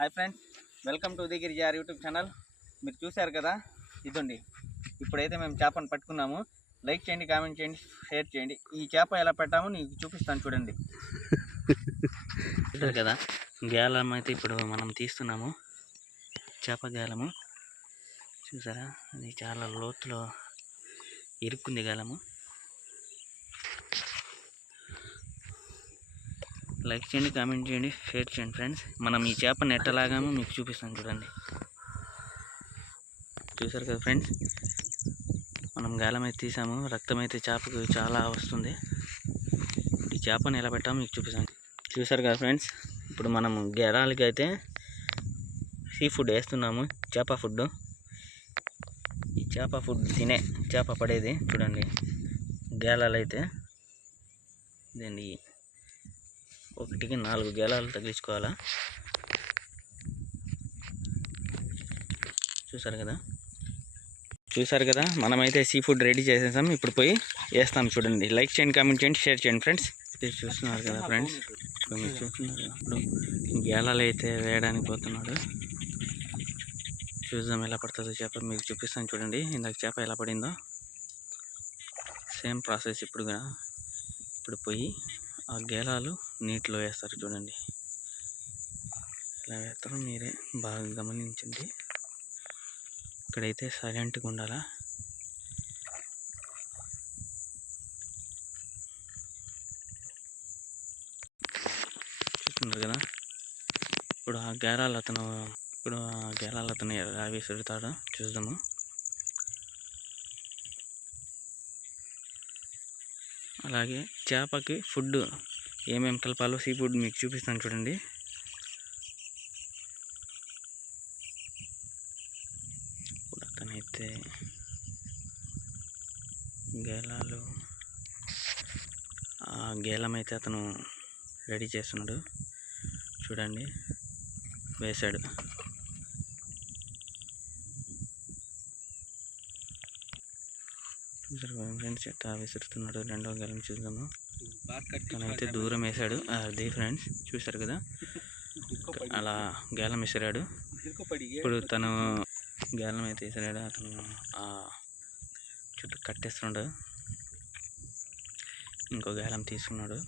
Hi friends, welcome to Udayagiri జార్ YouTube channel. మీరు చూశారు కదా, ఇదండి ఇప్పుడైతే మేము చేపను పట్టుకున్నాము. లైక్ చేయండి, కామెంట్ చేయండి, షేర్ చేయండి. ఈ చేప ఎలా పెట్టామో నీకు చూపిస్తాను చూడండి. చూడారు కదా, గేలం అయితే ఇప్పుడు మనం తీస్తున్నాము. చేప గేలము చూసారా, అది చాలా లోతులో ఇరుక్కుంది గేలము. లైక్ చేయండి, కామెంట్ చేయండి, షేర్ చేయండి ఫ్రెండ్స్. మనం ఈ చేపను ఎట్టలాగామో మీకు చూపిస్తాను చూడండి. చూసారు కదా ఫ్రెండ్స్, మనం గాలం అయితే తీసాము. రక్తం అయితే చేపకు చాలా వస్తుంది. ఈ చేపను ఎలా పెట్టామో మీకు చూపిస్తాను. చూసారు కదా ఫ్రెండ్స్, ఇప్పుడు మనము గేలాలకి అయితే సీ ఫుడ్ వేస్తున్నాము. చేప ఫుడ్, ఈ చేప ఫుడ్ తినే చేప పడేది చూడండి. గేలాలు అయితే దీన్ని ఒకటికి 4 గేలాలు తగిలించుకోవాలా. చూసారు కదా మనమైతే సీ ఫుడ్ రెడీ చేసేసాం. ఇప్పుడు పోయి వేస్తాం చూడండి. లైక్ చేయండి, కామెంట్ చేయండి, షేర్ చేయండి ఫ్రెండ్స్. చూస్తున్నారు కదా ఫ్రెండ్స్, మీరు చూస్తున్నారు ఇప్పుడు గేలాలు అయితే వేయడానికి పోతున్నాడు. చూద్దాం ఎలా పడుతుందో చేప, మీకు చూపిస్తాను చూడండి. ఇందాక చేప ఎలా పడిందో సేమ్ ప్రాసెస్ ఇప్పుడు పోయి ఆ గేలాలు నీటిలో వేస్తారు చూడండి. ఎలా వేస్తారో మీరే బాగా గమనించండి. ఇక్కడైతే సైలెంట్గా ఉండాలా. చూస్తున్నారు కదా, ఇప్పుడు ఆ గేలాలు అతను ఎలా విసురుతాడో చూద్దాము. అలాగే చేపకి ఫుడ్ ఏమేమి కలపాలో సీ ఫుడ్ మీకు చూపిస్తాను చూడండి. ఇప్పుడు అతనైతే గేలం అయితే అతను రెడీ చేస్తున్నాడు చూడండి. వేశాడు. ఫ్రెండ్స్ ఎట్లా విసురుతున్నాడు. రెండవ గేలం చూద్దాము. తనైతే దూరం వేశాడు. అది ఫ్రెండ్స్ చూశారు కదా, అలా గేలం విసిరాడు. ఇప్పుడు తను గేలం అయితే విసిరాడు. అతను చుట్టూ కట్టేస్తున్నాడు. ఇంకో గేలం తీసుకున్నాడు.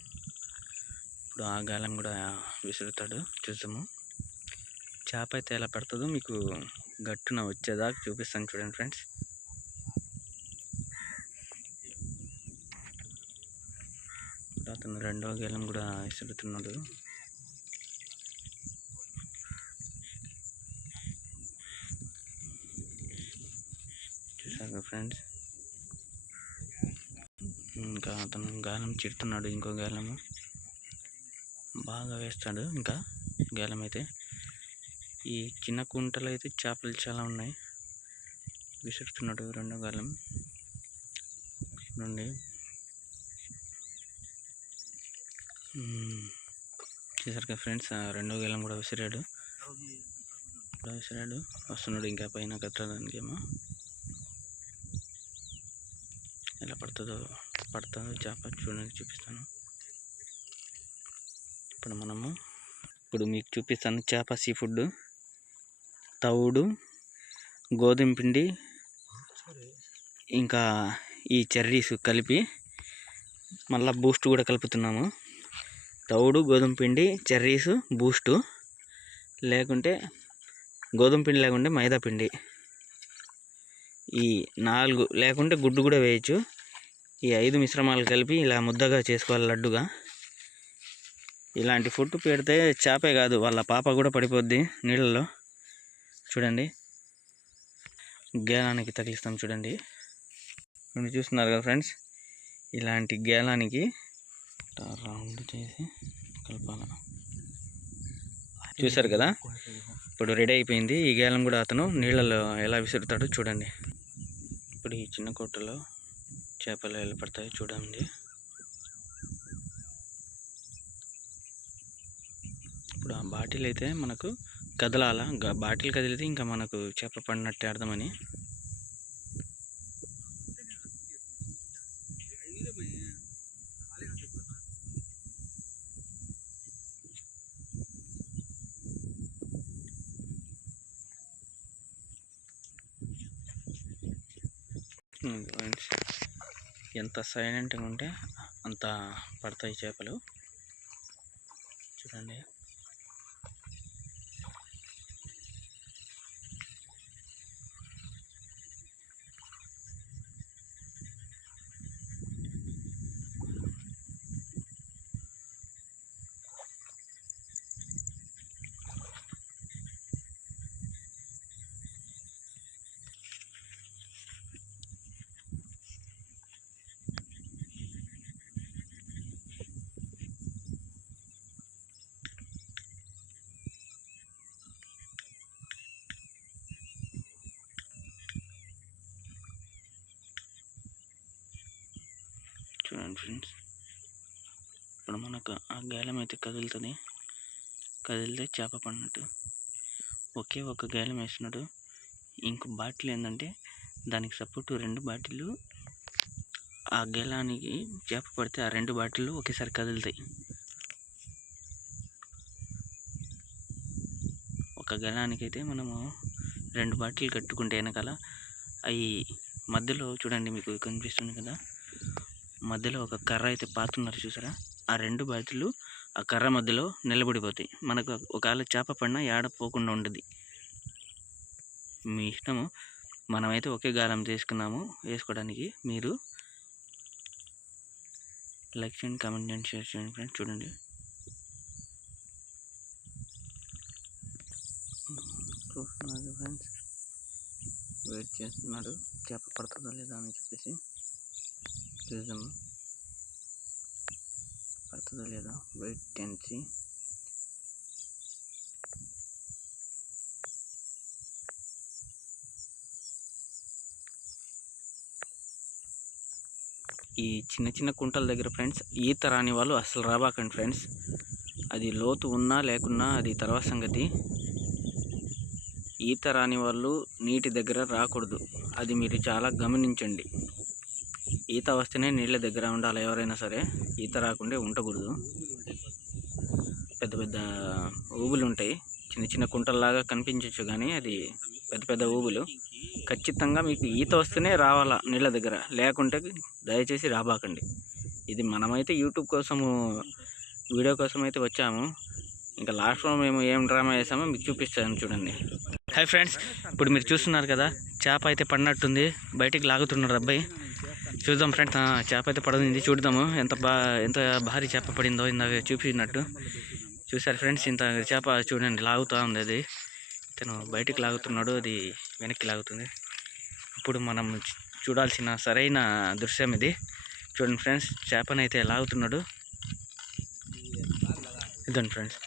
ఇప్పుడు ఆ గేలం కూడా విసురుతాడు. చూద్దాము చేప అయితే ఎలా పడుతుందో మీకు గట్టున వచ్చేదాకా చూపిస్తాను చూడండి ఫ్రెండ్స్. అతను రెండవ గేలం కూడా విసురుతున్నాడు. చూసారు ఫ్రెండ్స్, ఇంకా అతను గాలం చిడుతున్నాడు. ఇంకో గేలము బాగా వేస్తాడు. ఇంకా గేలం అయితే ఈ చిన్న కుంటలు అయితే చేపలు చాలా ఉన్నాయి. విసురుతున్నాడు రెండో గేలం నుండి. చూసారు కదా ఫ్రెండ్స్, రెండో గేలం కూడా విసిరాడు. వస్తున్నాడు ఇంకా పైన కట్టడానికి. ఏమో ఎలా పడుతుందో చేప చూడండి, చూపిస్తాను. ఇప్పుడు మీకు చూపిస్తాను చేప సీ ఫుడ్. తవుడు, గోధుమ పిండి, ఇంకా ఈ చెర్రీస్ కలిపి మళ్ళీ బూస్ట్ కూడా కలుపుతున్నాము. తవుడు, గోధుమ పిండి, చెర్రీస్, బూస్టు, లేకుంటే గోధుమ పిండి లేకుంటే మైదా పిండి, ఈ 4 లేకుంటే గుడ్డు కూడా వేయచ్చు. ఈ 5 మిశ్రమాలు కలిపి ఇలా ముద్దగా చేసుకోవాలి లడ్డుగా. ఇలాంటి ఫుడ్ పెడితే చేపే కాదు వాళ్ళ పాప కూడా పడిపోద్ది నీళ్ళలో. చూడండి, గేలానికి తగిలిస్తాం చూడండి. మీరు చూస్తున్నారు కదా ఫ్రెండ్స్, ఇలాంటి గేలానికి రౌండ్ చేసి కలపాల. చూసారు కదా, ఇప్పుడు రెడీ అయిపోయింది. ఈ గేలం కూడా అతను నీళ్ళలో ఎలా విసురుతాడో చూడండి. ఇప్పుడు ఈ చిన్న కొట్టలో చేపలు ఎలా పడతాయో చూడండి. ఇప్పుడు ఆ బాటిల్ అయితే మనకు కదలాల. బాటిల్ కదిలితే ఇంకా మనకు చేప పడినట్టే అర్థమని. ఫ్రెండ్స్ ఎంత సైలెంట్గా ఉంటే అంత పడతాయి చేపలు. చూడండి ఫ్రెండ్స్, ఇప్పుడు మనకు ఆ గాలం అయితే కదులుతుంది. కదిలితే చేప పడినట్టు. ఒకే ఒక గాలం వేస్తున్నాడు. ఇంకో బాటిల్ ఏంటంటే దానికి సపోర్టు 2 బాటిళ్ళు. ఆ గేలానికి చేప పడితే ఆ 2 బాటిళ్ళు ఒకేసారి కదులుతాయి. ఒక గేలానికి అయితే మనము 2 బాటిల్ కట్టుకుంటే వెనకాల అవి మధ్యలో చూడండి, మీకు కనిపిస్తుంది కదా, మధ్యలో ఒక కర్ర అయితే పాతున్నారు చూసారా, ఆ 2 బాటిళ్ళు ఆ కర్ర మధ్యలో నిలబడిపోతాయి. మనకు ఒకవేళ చేప పడినా ఏడపోకుండా ఉండదు. మీ ఇష్టము. మనమైతే ఒకే గాలం తీసుకున్నాము వేసుకోవడానికి. మీరు లైక్ చేయండి, కామెంట్ చేయండి, షేర్ చేయండి ఫ్రెండ్స్. చూడండి చూస్తున్నారు ఫ్రెండ్స్, వెయిట్ చేస్తున్నాడు చేప పడుతుందా లేదా అని చెప్పేసి. చూద్దాము పడుతుందా లేదా, వెయిట్ అండ్ సీ. ఈ చిన్న చిన్న కుంటల దగ్గర ఫ్రెండ్స్ ఈత రాని వాళ్ళు అసలు రాబాకండి ఫ్రెండ్స్. అది లోతు ఉన్నా లేకున్నా అది తర్వాత సంగతి. ఈత రాని వాళ్ళు నీటి దగ్గర రాకూడదు. అది మీరు చాలా గమనించండి. ఈత వస్తేనే నీళ్ళ దగ్గర ఉండాలి ఎవరైనా సరే. ఈత రాకుండే ఉండకూడదు. పెద్ద పెద్ద ఊబులు ఉంటాయి, చిన్న చిన్న కుంటల్లాగా కనిపించవచ్చు, కానీ అది పెద్ద పెద్ద ఊబులు. ఖచ్చితంగా మీకు ఈత వస్తేనే రావాలా నీళ్ళ దగ్గర, లేకుంటే దయచేసి రాబాకండి. ఇది మనమైతే యూట్యూబ్ కోసము, వీడియో కోసం అయితే వచ్చాము. ఇంకా లాస్ట్లో మేము ఏం డ్రామా చేసామో మీకు చూపిస్తాను చూడండి. హాయ్ ఫ్రెండ్స్, ఇప్పుడు మీరు చూస్తున్నారు కదా, చేప అయితే పడినట్టుంది. బయటికి లాగుతున్నాడు అబ్బాయి. చూద్దాం ఫ్రెండ్స్, చేప అయితే పడింది. చూద్దాము ఎంత భారీ చేప పడిందో. ఇందాక చూపినట్టు చూసారు ఫ్రెండ్స్, ఇంత చేప చూడండి లాగుతూ ఉంది. అది తను బయటికి లాగుతున్నాడు, అది వెనక్కి లాగుతుంది. ఇప్పుడు మనం చూడాల్సిన సరైన దృశ్యం ఇది. చూడండి ఫ్రెండ్స్, చేపనైతే లాగుతున్నాడు. ఇదండి ఫ్రెండ్స్,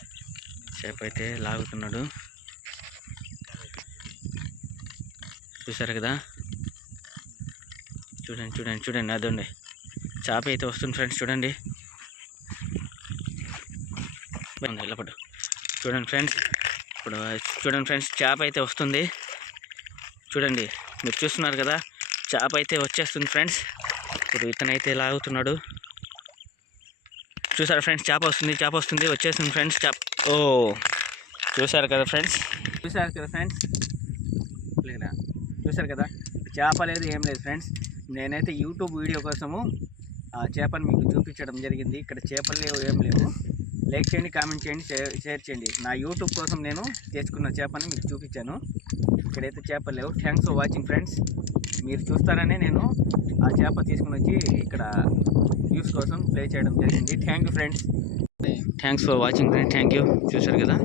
చేప అయితే లాగుతున్నాడు. చూసారు కదా, చూడండి చూడండి చూడండి, అదండి చేప అయితే వస్తుంది ఫ్రెండ్స్. చూడండి నిలబడు. చూడండి ఫ్రెండ్స్, ఇప్పుడు చూడండి ఫ్రెండ్స్, చేప అయితే వస్తుంది. చూడండి, మీరు చూస్తున్నారు కదా, చేప అయితే వచ్చేస్తుంది ఫ్రెండ్స్. ఇప్పుడు ఇతనైతే లాగుతున్నాడు. చూసారా ఫ్రెండ్స్, చేప వస్తుంది వచ్చేస్తుంది ఫ్రెండ్స్. చేప చూసారు కదా ఫ్రెండ్స్, చూసారు కదా, చేప లేదు ఏం లేదు ఫ్రెండ్స్. నేనైతే యూట్యూబ్ వీడియో కోసము ఆ చేపను మీకు చూపించడం జరిగింది. ఇక్కడ చేపలు లేవు, ఏం లేవు. లైక్ చేయండి, కామెంట్ చేయండి, షేర్ చేయండి. నా యూట్యూబ్ కోసం నేను తెచ్చుకున్న చేపని మీకు చూపించాను. ఇక్కడైతే చేపలు లేవు. Thanks for watching friends. మీరు చూస్తారనే నేను ఆ చేప తీసుకుని వచ్చి ఇక్కడ వ్యూస్ కోసం ప్లే చేయడం జరిగింది. Thank you friends, thanks for watching friends. Thank you. చూసారు కదా.